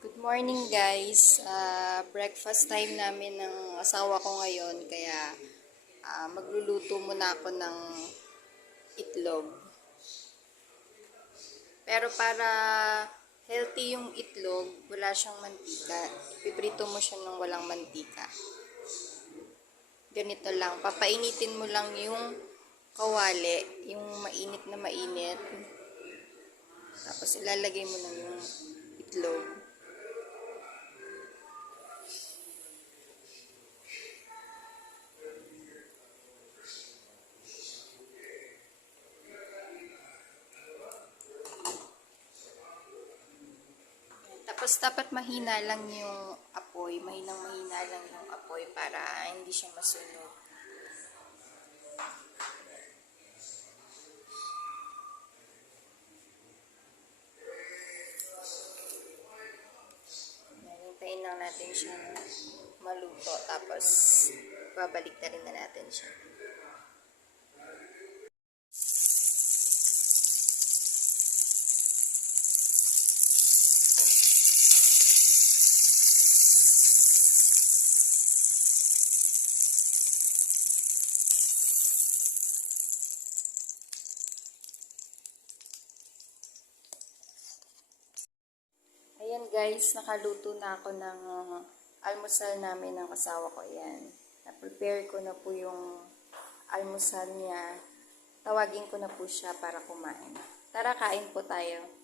Good morning guys. Breakfast time namin ng asawa ko ngayon kaya magluluto muna ako ng itlog. Pero para healthy yung itlog, wala siyang mantika. Piprito mo siya ng walang mantika. Ganito lang, papainitin mo lang yung kawali, yung mainit na mainit. Tapos ilalagay mo na yung itlog. Tapos, dapat mahina lang yung apoy. Mahina lang yung apoy para hindi siya masunog. Hintayin lang natin siya maluto. Tapos, babalik na rin na natin siya. Ayan guys, nakaluto na ako ng almusal namin ng asawa ko. Ayan. Na-prepare ko na po yung almusal niya. Tawagin ko na po siya para kumain. Tara, kain po tayo.